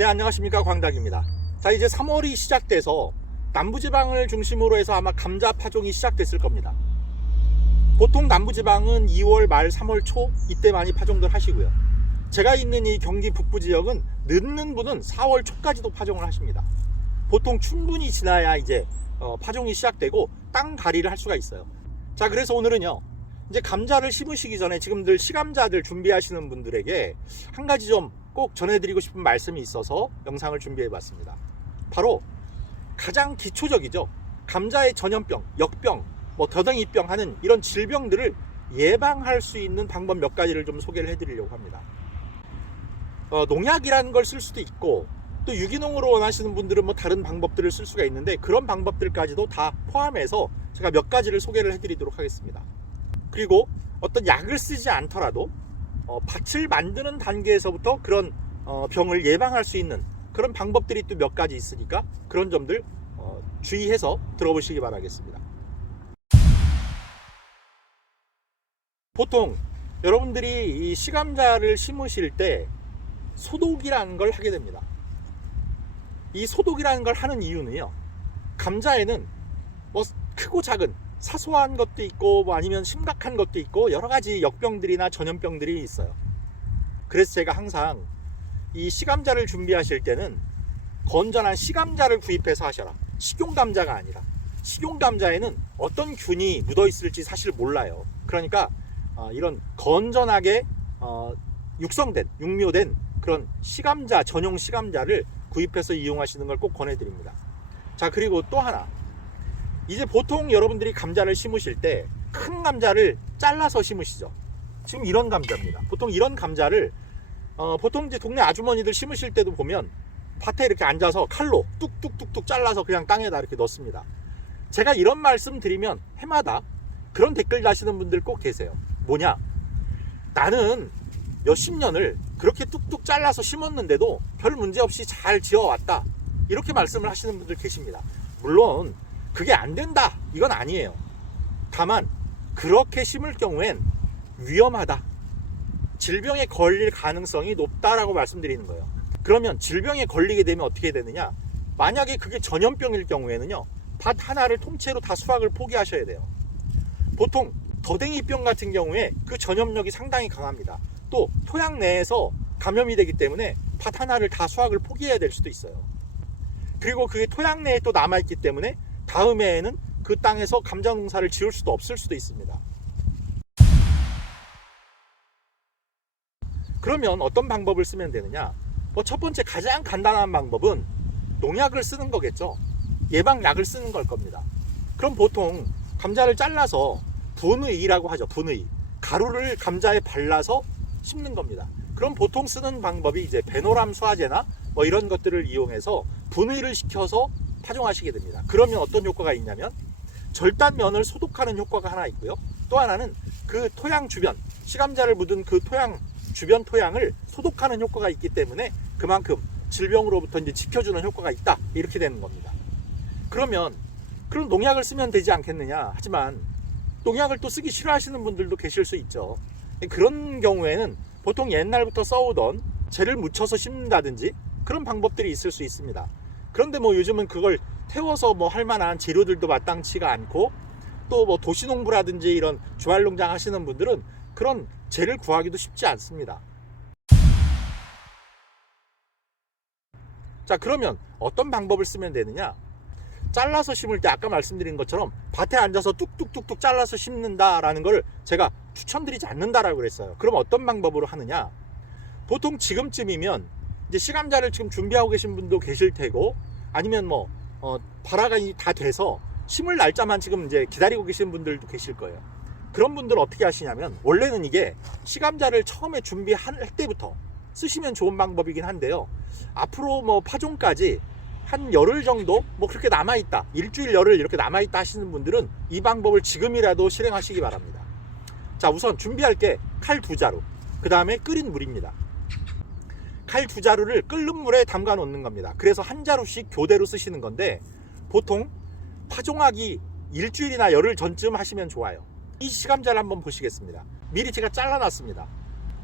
네, 안녕하십니까, 광닭입니다. 자, 이제 3월이 시작돼서 남부지방을 중심으로 해서 아마 감자 파종이 시작됐을 겁니다. 보통 남부지방은 2월 말 3월 초 이때 많이 파종들 하시고요. 제가 있는 이 경기 북부 지역은 늦는 분은 4월 초까지도 파종을 하십니다. 보통 춘분이 지나야 이제 파종이 시작되고 땅 가리를 할 수가 있어요. 자, 그래서 오늘은요, 이제 감자를 심으시기 전에 지금들 시감자들 준비하시는 분들에게 한 가지 좀 꼭 전해드리고 싶은 말씀이 있어서 영상을 준비해 봤습니다. 바로 가장 기초적이죠. 감자의 전염병, 역병, 더덩이병 하는 이런 질병들을 예방할 수 있는 방법 몇 가지를 좀 소개를 해드리려고 합니다. 농약이라는 걸 쓸 수도 있고, 또 유기농으로 원하시는 분들은 다른 방법들을 쓸 수가 있는데, 그런 방법들까지도 다 포함해서 제가 몇 가지를 소개를 해드리도록 하겠습니다. 그리고 어떤 약을 쓰지 않더라도 밭을 만드는 단계에서부터 그런 병을 예방할 수 있는 그런 방법들이 또 몇 가지 있으니까 그런 점들 주의해서 들어보시기 바라겠습니다. 보통 여러분들이 이 시감자를 심으실 때 소독이라는 걸 하게 됩니다. 이 소독이라는 걸 하는 이유는요, 감자에는 크고 작은 사소한 것도 있고 아니면 심각한 것도 있고 여러 가지 역병들이나 전염병들이 있어요. 그래서 제가 항상 이 시감자를 준비하실 때는 건전한 시감자를 구입해서 하셔라. 식용감자가 아니라. 식용감자에는 어떤 균이 묻어 있을지 사실 몰라요. 그러니까 이런 건전하게 육성된, 육묘된 그런 시감자, 전용 시감자를 구입해서 이용하시는 걸 꼭 권해드립니다. 자, 그리고 또 하나, 이제 보통 여러분들이 감자를 심으실 때 큰 감자를 잘라서 심으시죠. 지금 이런 감자입니다. 보통 이런 감자를 보통 이제 동네 아주머니들 심으실 때도 보면 밭에 이렇게 앉아서 칼로 뚝뚝뚝뚝 잘라서 그냥 땅에다 이렇게 넣습니다. 제가 이런 말씀 드리면 해마다 그런 댓글 다시는 분들 꼭 계세요. 뭐냐? 나는 몇십 년을 그렇게 뚝뚝 잘라서 심었는데도 별 문제 없이 잘 지어왔다. 이렇게 말씀을 하시는 분들 계십니다. 물론 그게 안 된다, 이건 아니에요. 다만 그렇게 심을 경우엔 위험하다, 질병에 걸릴 가능성이 높다라고 말씀드리는 거예요. 그러면 질병에 걸리게 되면 어떻게 되느냐? 만약에 그게 전염병일 경우에는요, 밭 하나를 통째로 다 수확을 포기하셔야 돼요. 보통 더댕이병 같은 경우에 그 전염력이 상당히 강합니다. 또 토양 내에서 감염이 되기 때문에 밭 하나를 다 수확을 포기해야 될 수도 있어요. 그리고 그게 토양 내에 또 남아있기 때문에 다음 해에는 그 땅에서 감자 농사를 지을 수도 없을 수도 있습니다. 그러면 어떤 방법을 쓰면 되느냐? 첫 번째 가장 간단한 방법은 농약을 쓰는 거겠죠. 예방약을 쓰는 걸 겁니다. 그럼 보통 감자를 잘라서 분의라고 하죠. 분의. 가루를 감자에 발라서 심는 겁니다. 그럼 보통 쓰는 방법이 이제 베노람 수화제나 이런 것들을 이용해서 분의를 시켜서 파종하시게 됩니다. 그러면 어떤 효과가 있냐면 절단면을 소독하는 효과가 하나 있고요. 또 하나는 그 토양 주변, 시감자를 묻은 그 토양 주변 토양을 소독하는 효과가 있기 때문에 그만큼 질병으로부터 이제 지켜주는 효과가 있다, 이렇게 되는 겁니다. 그러면 그런 농약을 쓰면 되지 않겠느냐? 하지만 농약을 또 쓰기 싫어하시는 분들도 계실 수 있죠. 그런 경우에는 보통 옛날부터 써오던 재를 묻혀서 심는다든지 그런 방법들이 있을 수 있습니다. 그런데 요즘은 그걸 태워서 할 만한 재료들도 마땅치가 않고, 또 도시농부라든지 이런 주말농장 하시는 분들은 그런 재를 구하기도 쉽지 않습니다. 자, 그러면 어떤 방법을 쓰면 되느냐? 잘라서 심을 때 아까 말씀드린 것처럼 밭에 앉아서 뚝뚝뚝뚝 잘라서 심는다라는 걸 제가 추천드리지 않는다라고 그랬어요. 그럼 어떤 방법으로 하느냐? 보통 지금쯤이면 이제 시감자를 지금 준비하고 계신 분도 계실 테고, 아니면 발화가 다 돼서 심을 날짜만 지금 이제 기다리고 계신 분들도 계실 거예요. 그런 분들은 어떻게 하시냐면, 원래는 이게 시감자를 처음에 준비할 때부터 쓰시면 좋은 방법이긴 한데요, 앞으로 파종까지 한 열흘 정도 그렇게 남아있다, 일주일 열흘 이렇게 남아있다 하시는 분들은 이 방법을 지금이라도 실행하시기 바랍니다. 자, 우선 준비할 게 칼 2자루, 그 다음에 끓인 물입니다. 칼 2자루를 끓는 물에 담가 놓는 겁니다. 그래서 한 자루씩 교대로 쓰시는 건데, 보통 파종하기 일주일이나 열흘 전쯤 하시면 좋아요. 이 시감자를 한번 보시겠습니다. 미리 제가 잘라놨습니다.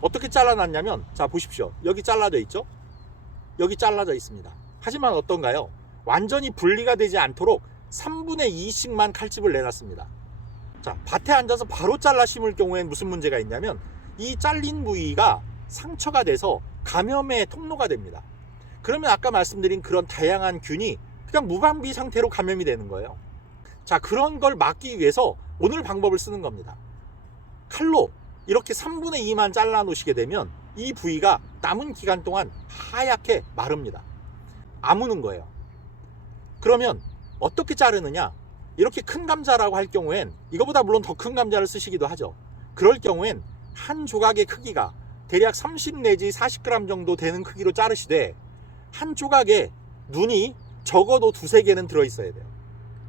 어떻게 잘라놨냐면, 자 보십시오. 여기 잘라져 있죠? 여기 잘라져 있습니다. 하지만 어떤가요? 완전히 분리가 되지 않도록 3분의 2씩만 칼집을 내놨습니다. 자, 밭에 앉아서 바로 잘라 심을 경우에는 무슨 문제가 있냐면 이 잘린 부위가 상처가 돼서 감염의 통로가 됩니다. 그러면 아까 말씀드린 그런 다양한 균이 그냥 무방비 상태로 감염이 되는 거예요. 자, 그런 걸 막기 위해서 오늘 방법을 쓰는 겁니다. 칼로 이렇게 3분의 2만 잘라 놓으시게 되면 이 부위가 남은 기간 동안 하얗게 마릅니다. 아무는 거예요. 그러면 어떻게 자르느냐? 이렇게 큰 감자라고 할 경우엔 이거보다 물론 더 큰 감자를 쓰시기도 하죠. 그럴 경우엔 한 조각의 크기가 대략 30 내지 40g 정도 되는 크기로 자르시되 한 조각에 눈이 적어도 2-3개는 들어있어야 돼요.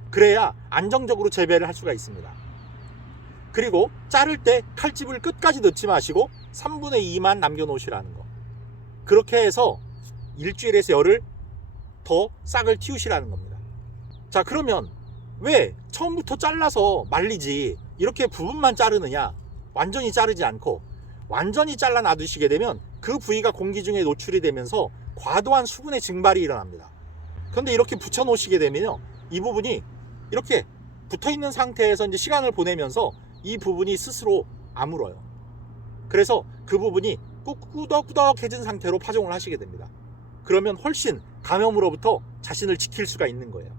그래야 안정적으로 재배를 할 수가 있습니다. 그리고 자를 때 칼집을 끝까지 넣지 마시고 3분의 2만 남겨놓으시라는 거. 그렇게 해서 일주일에서 열흘 더 싹을 틔우시라는 겁니다. 자, 그러면 왜 처음부터 잘라서 말리지 이렇게 부분만 자르느냐? 완전히 자르지 않고 완전히 잘라 놔두시게 되면 그 부위가 공기 중에 노출이 되면서 과도한 수분의 증발이 일어납니다. 그런데 이렇게 붙여 놓으시게 되면요, 이 부분이 이렇게 붙어 있는 상태에서 이제 시간을 보내면서 이 부분이 스스로 아물어요. 그래서 그 부분이 꾸덕꾸덕해진 상태로 파종을 하시게 됩니다. 그러면 훨씬 감염으로부터 자신을 지킬 수가 있는 거예요.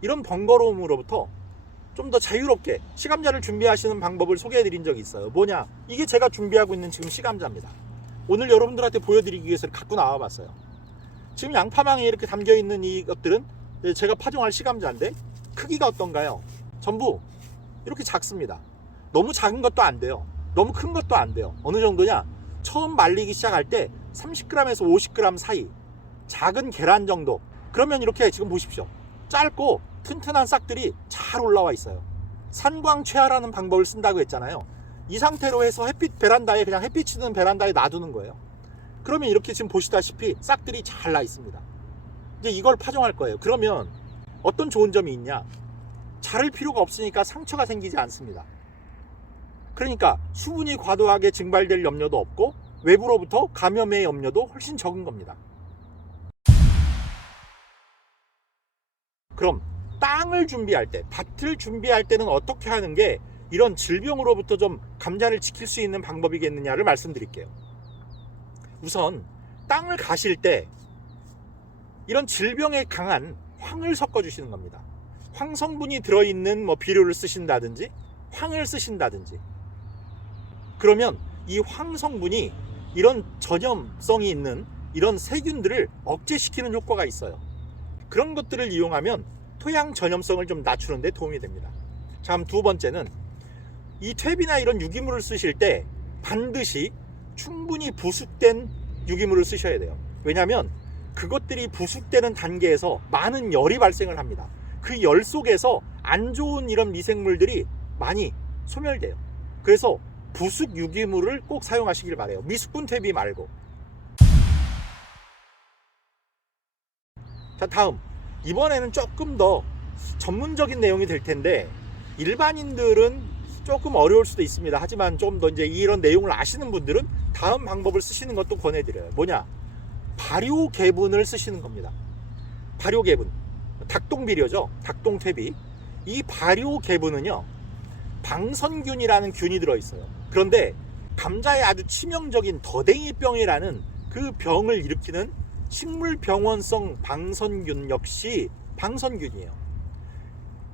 이런 번거로움으로부터 좀 더 자유롭게 시감자를 준비하시는 방법을 소개해 드린 적이 있어요. 뭐냐? 이게 제가 준비하고 있는 지금 시감자입니다. 오늘 여러분들한테 보여드리기 위해서 갖고 나와 봤어요. 지금 양파망에 이렇게 담겨 있는 이것들은 제가 파종할 시감자인데 크기가 어떤가요? 전부 이렇게 작습니다. 너무 작은 것도 안 돼요. 너무 큰 것도 안 돼요. 어느 정도냐? 처음 말리기 시작할 때 30g에서 50g 사이, 작은 계란 정도. 그러면 이렇게 지금 보십시오. 짧고 튼튼한 싹들이 잘 올라와 있어요. 산광최화라는 방법을 쓴다고 했잖아요. 이 상태로 해서 햇빛 베란다에, 그냥 햇빛 치는 베란다에 놔두는 거예요. 그러면 이렇게 지금 보시다시피 싹들이 잘 나 있습니다. 이제 이걸 파종할 거예요. 그러면 어떤 좋은 점이 있냐? 자를 필요가 없으니까 상처가 생기지 않습니다. 그러니까 수분이 과도하게 증발될 염려도 없고 외부로부터 감염의 염려도 훨씬 적은 겁니다. 그럼 땅을 준비할 때, 밭을 준비할 때는 어떻게 하는 게 이런 질병으로부터 좀 감자를 지킬 수 있는 방법이겠느냐를 말씀드릴게요. 우선 땅을 가실 때 이런 질병에 강한 황을 섞어 주시는 겁니다. 황 성분이 들어있는 비료를 쓰신다든지 황을 쓰신다든지, 그러면 이 황 성분이 이런 전염성이 있는 이런 세균들을 억제시키는 효과가 있어요. 그런 것들을 이용하면 토양 전염성을 좀 낮추는 데 도움이 됩니다. 자, 그럼 두 번째는 이 퇴비나 이런 유기물을 쓰실 때 반드시 충분히 부숙된 유기물을 쓰셔야 돼요. 왜냐하면 그것들이 부숙되는 단계에서 많은 열이 발생을 합니다. 그 열 속에서 안 좋은 이런 미생물들이 많이 소멸돼요. 그래서 부숙 유기물을 꼭 사용하시길 바래요. 미숙분 퇴비 말고. 자, 다음, 이번에는 조금 더 전문적인 내용이 될 텐데 일반인들은 조금 어려울 수도 있습니다. 하지만 좀 더 이제 이런 내용을 아시는 분들은 다음 방법을 쓰시는 것도 권해드려요. 뭐냐? 발효개분을 쓰시는 겁니다. 발효개분, 닭똥비료죠. 닭똥퇴비. 이 발효개분은요, 방선균이라는 균이 들어있어요. 그런데 감자에 아주 치명적인 더댕이병이라는 그 병을 일으키는 식물병원성 방선균 역시 방선균이에요.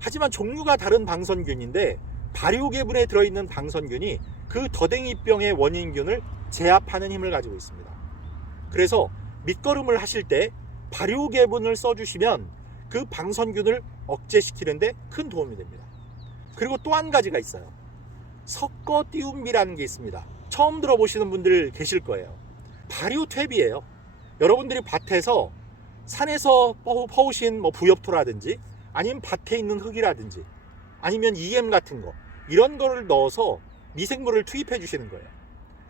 하지만 종류가 다른 방선균인데 발효개분에 들어있는 방선균이 그 더댕이병의 원인균을 제압하는 힘을 가지고 있습니다. 그래서 밑거름을 하실 때 발효개분을 써주시면 그 방선균을 억제시키는데 큰 도움이 됩니다. 그리고 또 한 가지가 있어요. 섞어띄움비라는 게 있습니다. 처음 들어보시는 분들 계실 거예요. 발효퇴비예요. 여러분들이 밭에서 산에서 퍼오신 부엽토라든지 아니면 밭에 있는 흙이라든지 아니면 EM 같은 거, 이런 거를 넣어서 미생물을 투입해 주시는 거예요.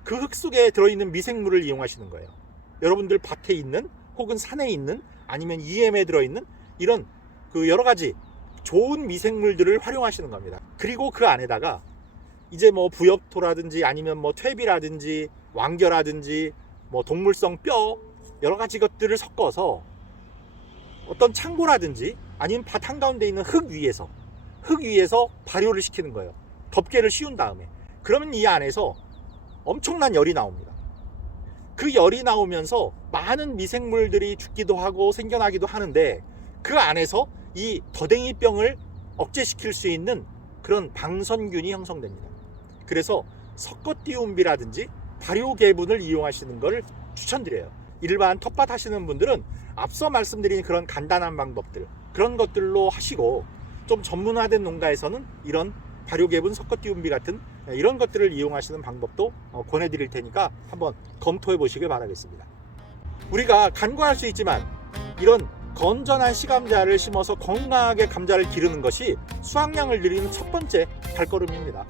그 흙 속에 들어있는 미생물을 이용하시는 거예요. 여러분들 밭에 있는 혹은 산에 있는 아니면 EM에 들어있는 이런 그 여러 가지 좋은 미생물들을 활용하시는 겁니다. 그리고 그 안에다가 이제 부엽토라든지 아니면 퇴비라든지 왕겨라든지 뭐 동물성 뼈 여러 가지 것들을 섞어서 어떤 창고라든지 아니면 밭 한가운데 있는 흙 위에서 발효를 시키는 거예요. 덮개를 씌운 다음에. 그러면 이 안에서 엄청난 열이 나옵니다. 그 열이 나오면서 많은 미생물들이 죽기도 하고 생겨나기도 하는데 그 안에서 이 더댕이병을 억제시킬 수 있는 그런 방선균이 형성됩니다. 그래서 섞어띄움비라든지 발효개분을 이용하시는 것을 추천드려요. 일반 텃밭 하시는 분들은 앞서 말씀드린 그런 간단한 방법들, 그런 것들로 하시고, 좀 전문화된 농가에서는 이런 발효개분 섞어띄움비 같은 이런 것들을 이용하시는 방법도 권해드릴 테니까 한번 검토해 보시길 바라겠습니다. 우리가 간과할 수 있지만 이런 건전한 시감자를 심어서 건강하게 감자를 기르는 것이 수확량을 늘리는 첫 번째 발걸음입니다.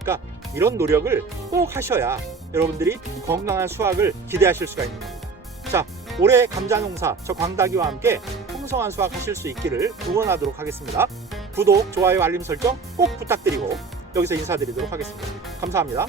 그러니까 이런 노력을 꼭 하셔야 여러분들이 건강한 수확을 기대하실 수가 있는 겁니다. 자, 올해 감자 농사 저 광다기와 함께 풍성한 수확 하실 수 있기를 응원하도록 하겠습니다. 구독, 좋아요, 알림 설정 꼭 부탁드리고 여기서 인사드리도록 하겠습니다. 감사합니다.